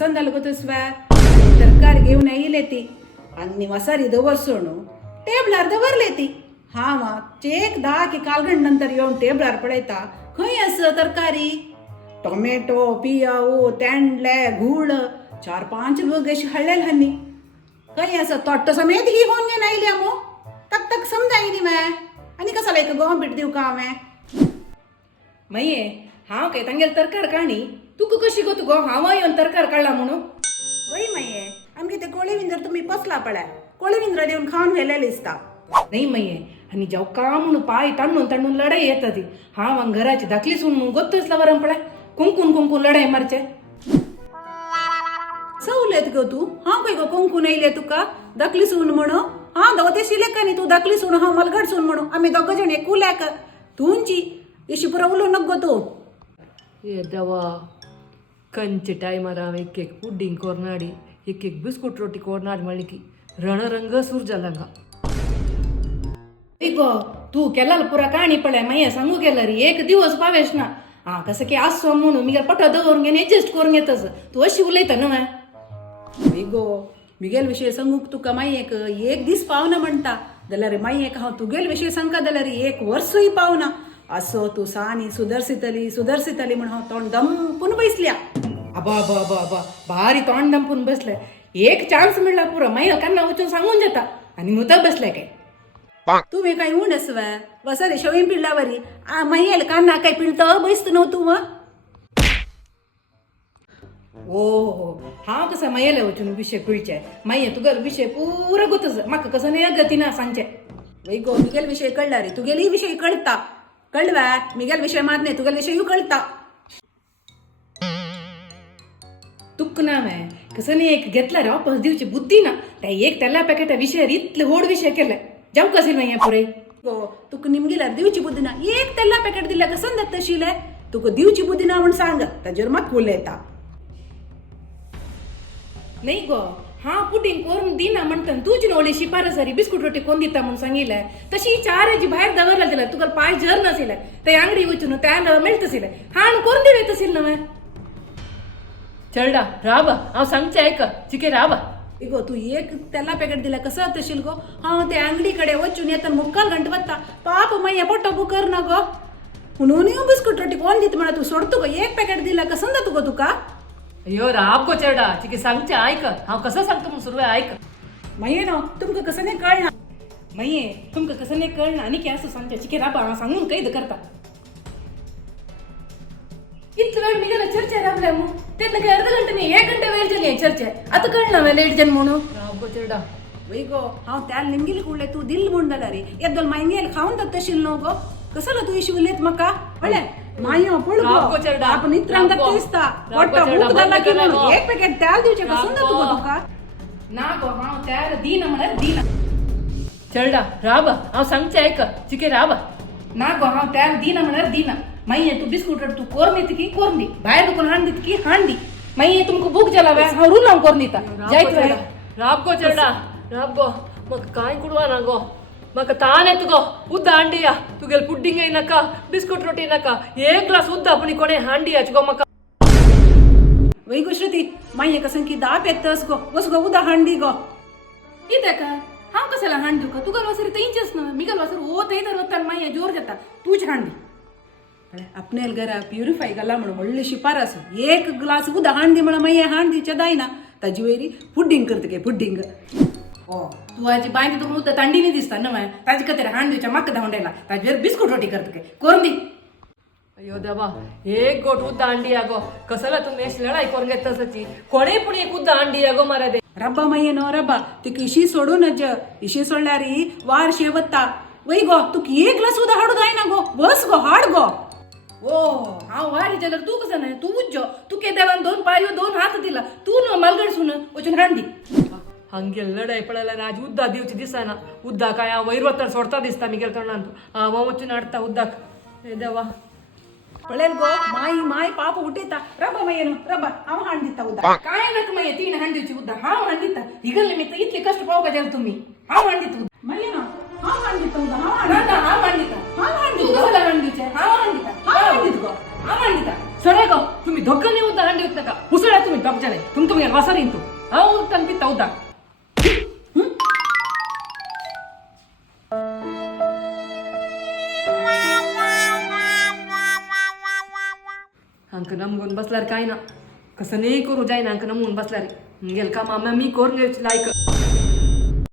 ಸಂದಲ್ ಗೊತ್ತಿಸ್ವಾ ತರಕಾರಿ घेऊन येलेती आणि वसारी दवरसोणू टेबलार दवरलेती हांव चेक 10 की कालगंड नंतर येऊन टेबलार पळयता खंय आसा तरकारी टोमॅटो पियाऊ तेंडले गूळ 4-5 लोक अशी हळेल हन्नी खंय आसा तोट्ट समेत ही होऊन घेऊन आयली मो तक तक समजायली मैं आणि कसाला एक गों बीट दिव का हांवें मये हांव काय तांगेल तरकार काणी तुका कशी गो तुगो हांव येवन तरकार काडला म्हणून वय मये आमगे ते कोळेविंदर तुम्ही पसला पळय कोळेविंदर देऊन खाऊन गेलेले दिसता नाही मये आणि जेव का म्हणून पाय तांडून तांडून लढाई येता ती हांव हंग घराची धाकली सून म्हणून गोत्तसला वरम पळय कुंकून कुंकून लढाई मारचे सवलेत गो तू हांव काय गो कुंकून येयले तुका धाकली सून म्हणून हा दवते शिलेकानी तू धाकली सून हांव मलगड सून म्हणून आम्ही दोघ जण एकूल्याक तुंची इशी पुरा उलो नग गो तू ये देवा कंचे टायमार हांव एक पुड्डिंग कोरनाडी एक बिस्कूट रोटी कोरनाडी म्हणली की रणरंग सुरजलंगा गो तू केला पुरा काणी पळय मये सांगू केला रे एक दिवस पावेश ना हा कसं की आसो म्हणून मी पटा दवरून घेऊन एडजस्ट करून घेतस तू अशी उलयता न्हू गो मिगेल विषय सांगूक तुका मायेक एक दीस पावना म्हणटा जाल्यार मायेक हांव तुगेल विषय सांगता जाल्यार एक वर्सूय पावना असो तू सानी सुदर्शितली म्हण हांव तोंड दंपून बसल्या अबा अबा अबा अबा भारी तोंड दंपून बसले एक चान्स मिळला पुरा माय कान्ना वचून सांगून जाता आणि नुता बसलाय काय तुम्ही काही उंडस वसरे शोईन पिळलावरी मायेल कान्ना काय पिळतं बसत नव तू हो हांव कसं मायेला वचून विषय पिळचे माये तुगेल विषय पुरा गोतच म्हाका कसं नाही गती ना सांगचे वै गो मिगेल विषय कळला रे तुगेली विषय कळता कळवा मिगेल विषय मात नाही तुगेल विषय कळता तुक ना मैं कसं नाही एक घेतला रे वापस दिवची बुद्धी ना त्या एक त्याला पॅकेट विषय इतले होड विषय केलाय जाऊ कसेल माहिती पुरे गो तुका निमगेल्यार दिवची बुद्धी ना एक तेल्ला पॅकेट दिल्या कसं दत्त शिले तुका दिवची बुद्धी ना म्हण सांग ताजेर मात उलयता नाही गो हा पुडिंग करून दिना म्हणता तुझी नवली शिपारसारी बिस्कुट रोटी कोण दिता म्हणून सांगितलंय तशी चाराची बाहेर दवरला दिला तुका पाय जर नसेल ते अंगडी वचून त्या मिळतसील हाण करून दिले तसील ना मैं चलडा राबा हांव सांगचे ऐक चिके राबा इगो तू एक तेल्ला पॅकेट दिल्या कसं तशील गो हांव ते अंगडी कडे वचून येता मुक्काल घंट वत्ता पाप माय पोट्ट बुकर ना गो म्हणून बिस्कुट रोटी कोण दित म्हणा तू सोडतो गो एक पॅकेट दिला कसं जातो गो तुका अयो राब गो चलडा चिके सांगचे ऐक हांव कसं सांगतो म्हणून सुरवे ऐक माये नो तुमका कसं नाही कळना माये तुमका कसं नाही कळना आणि काय असं सांगते चिके राबा सांगून कैद करता इतकं वेळ मी गेला चर्चा राबल्या मग त्यातलं काही अर्धा घंटा नाही 1 घंटा वेळ झाली चर्चा आता कळना मला लेट जन म्हणून राब गो चलडा वै गो हांव त्या लिंगील कुडले तू दिल म्हूण जाल्यार येदोल मायंगेल खाऊन तर तशील न्हू गो कसलो तू इशी उलयत म्हाका पळय मायो पळ राब चलडा आपण इत्रांक दिसता पोट्ट भूक जाता की म्हणून एक पॅकेट तेल दिवचे कसं जातो गो तुका ना गो हांव त्यार दिना म्हळ्यार दिना चलडा राबा हांव सांगचे ऐक चिके राबा ना गो हांव त्यार दिना म्हळ्यार दिना माये तू बिस्कुट तू कोरून येत की कोरून दी बाहेर दुकान हाण दित की हाण दी माये तुमका भूक जाला वे हांव रूल हांव कोरून दिता जायत वे राब गो चलडा राब गो म्हाका कांय कुडवा ना गो म्हाका ताण येता गो उद्दा हांडिया तुगेल पुड्डिंगय नाका बिस्कुट रोटी नाका एक ग्लास उद्दा पुणी कोणे हांडियाच गो म्हाका वै गो श्रुती माये कसं की दाप येतस गो वस गो उदा हांडी गो इथे का हांव कशाला हाण दिवका तुगेल वासरी तेंचेच ना मिगेल वासर ओ ते तर वत्ता माये जोर जाता तूच हाण दी आपणेल घरा प्युरिफाय घाला म्हणून व्हडली शिफारस एक ग्लास उदा हाण दी म्हणून माये हाण दी दायना ताजी वयरी पुड्डिंग करता गे पुड्डिंग ओ तू आजी बायक तू मुद्दा तांडीनी दिसता ना माय ताजी कतरे हाण दिवच्या म्हाका धावंडायला ताजेर बिस्कुट रोटी करता गे कोरून दी अयो देवा एक गोट उद्दा हांडिया गो कसला तुम्ही अशी लढाई करून घेत तसची कोणे पण एक उद्दा हांडिया गो मारा दे रब्बा माये नो रब्बा तिक इशी सोडूनच इशी सोडल्यारी वार शेवत्ता वै गो तुक एक ग्लास उदा हाडू जायना गो बस गो हाड गो ओ हांव वारी जाल्यार तू कसं नाही तू उज्जो तू के देवान 2 पायो 2 हात दिला तू न मलगड सुन वचून हाण दी हंगे लढाई पळायला आज उद्दा दिवची दिसाना उद्दा काय हांव वयर वतार सोडता दिसता मिगेल तोंडान तू हांव वचून हाडटा उद्दाक हे देवा पळेल गो माय पाप उठेता रब्बा माये नो रब्बा हांव हाण दिता उदा काय नका माये 3 हाण दिवची उद्दा हांव हाण दिता हिगल मी तर इतले कष्ट पाव का जाल तुम्ही हांव हाण दिता माये नो हांव हाण दिता उदा हांव ना ना हांव हाण दिता हाण तू कसला हाण दिवचे हांव हाण दिता हाण दिता गो हांव हाण दिता सडे गो तुम्ही धोक्काने उद्दा हांडी होत नका हुसळा तुम्ही डॉक्टरने तुमका मग वासार येतो हा उद्दा पिता उद्दा अंक नमगून बसल्यार काय ना कसं नाही करू जायना अंक नमून बसल्यार गेल का मामा मी करून लायक